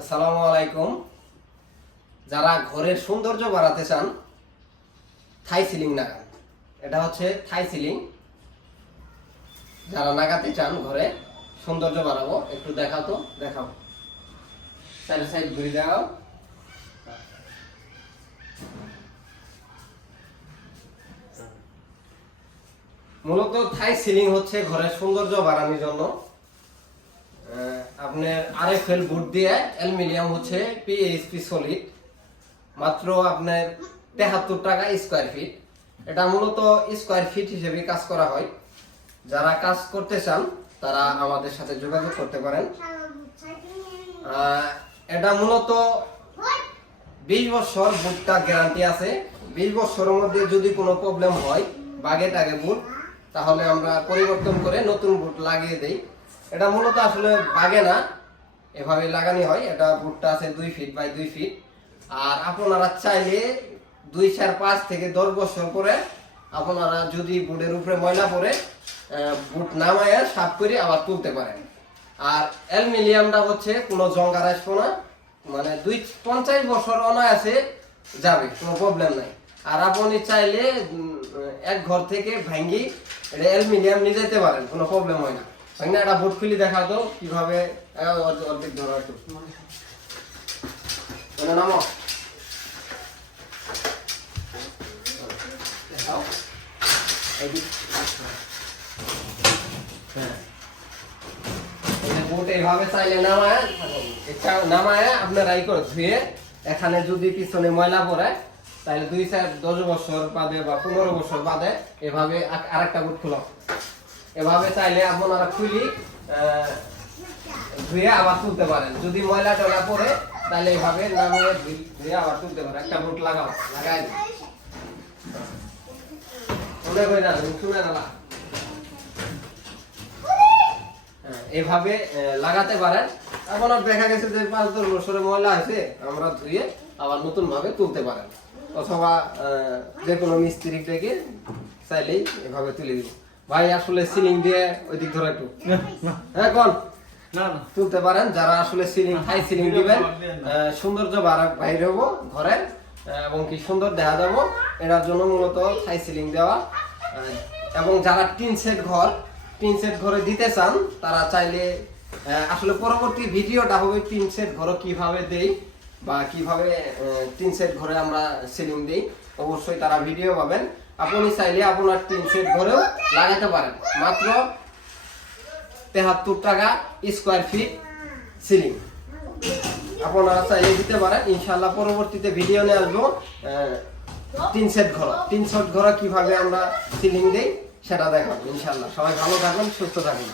আসসালামু আলাইকুম। যারা ঘরের সৌন্দর্য বাড়াতে চান থাই সিলিং লাগান। এটা হচ্ছে থাই সিলিং। যারা লাগাতে চান ঘরে সৌন্দর্য বাড়াবো, একটু দেখাও তো, দেখাও, সাইড সাইড ঘুরে দাও। মূলত থাই সিলিং হচ্ছে ঘরের সৌন্দর্য বাড়ানোর জন্য। আপনার আরএফএল বোর্ড দিয়ে অ্যালুমিনিয়াম হচ্ছে পিএইচপি সলিড, মাত্র আপনার ৭৩ টাকা স্কোয়ার ফিট। এটা মূলত স্কোয়ার ফিট হিসেবে কাজ করা হয়। যারা কাজ করতে চান তারা আমাদের সাথে যোগাযোগ করতে পারেন। এটা মূলত 20 বছর বুটটা গ্যারান্টি আছে। 20 বছরের মধ্যে যদি কোনো প্রবলেম হয়, বাগে টাগে বুট, তাহলে আমরা পরিবর্তন করে নতুন বুট লাগিয়ে দেই। এটা মূলত আসলে বাগে না, এভাবে লাগানো হয়। এটা বুটটা আছে 2 ফিট বাই 2 ফিট। আর আপনারা চাইলে 2, 4, 5 থেকে 10 বছর পরে আপনারা যদি বুটের উপরে ময়লা পড়ে বুট নামায়া সাফ করে আবার তুলতে পারেন। আর অ্যালুমিনিয়ামটা হচ্ছে কোনো জঙ্গার আসবো না, মানে 50 বছর অনায়াসে যাবে, কোনো প্রবলেম নাই। আর আপনি চাইলে এক ঘর থেকে ভাঙ্গি এটা অ্যালুমিনিয়াম নিয়ে যেতে পারেন, কোনো প্রবলেম হয় না। ভাঙ্গি একটা বুট খুলি দেখা তো কিভাবে অর্ধেক ধরো একটু নামো। এইভাবে চাইলে নামায় আপনারা ধুয়ে, এখানে যদি পিছনে ময়লা পড়ে তাহলে 2, 4, 10 বছর বাদে বা 15 বছর বাদে এভাবে আরেকটা বুট খুলো। এভাবে চাইলে আপনারা খুলি ধুয়ে আবার তুলতে পারেন। যদি ময়লা টলা পড়ে তাহলে এইভাবে নামিয়ে ধুয়ে আবার তুলতে পারেন। একটা বুট লাগাও, লাগাই এভাবে লাগাতে পারেন। এখন দেখা গেছে যে 5-10 বছরের ময়লা আছে, আমরা ধুয়ে আবার নতুন ভাবে তুলতে পারেন। অথবা যে কোনো মিস্ত্রি থেকে চাইলেই এভাবে তুলে দিব। ভাই আসলে সিলিং দিয়ে ওই দিক ধরে একটু এখন তুলতে পারেন। যারা আসলে সিলিং হাই সিলিং দিবেন, সৌন্দর্য বাইরে হবো ঘরের এবং কি সুন্দর দেখা যাবো, এটার জন্য মূলত হাই সিলিং দেওয়া। এবং যারা টিন সেট ঘরে দিতে চান তারা চাইলে আসলে পরবর্তী ভিডিওটা হবে টিন সেট ঘর কিভাবে দেই বা কিভাবে টিন সেট ঘরে আমরা সিলিং দেই, অবশ্যই তারা ভিডিও পাবেন। আপনি চাইলে আপনার টিন সেট ঘরেও লাগাতে পারেন, মাত্র ৭৩ টাকা স্কোয়ার ফিট সিলিং। আপনারা চাইলে দিতে পারেন। ইনশাআল্লাহ পরবর্তীতে ভিডিও নিয়ে আসবো টিন সেট ঘর কিভাবে আমরা সিলিং দেই সেটা দেখাবো ইনশাআল্লাহ। সবাই ভালো থাকবেন, সুস্থ থাকবেন।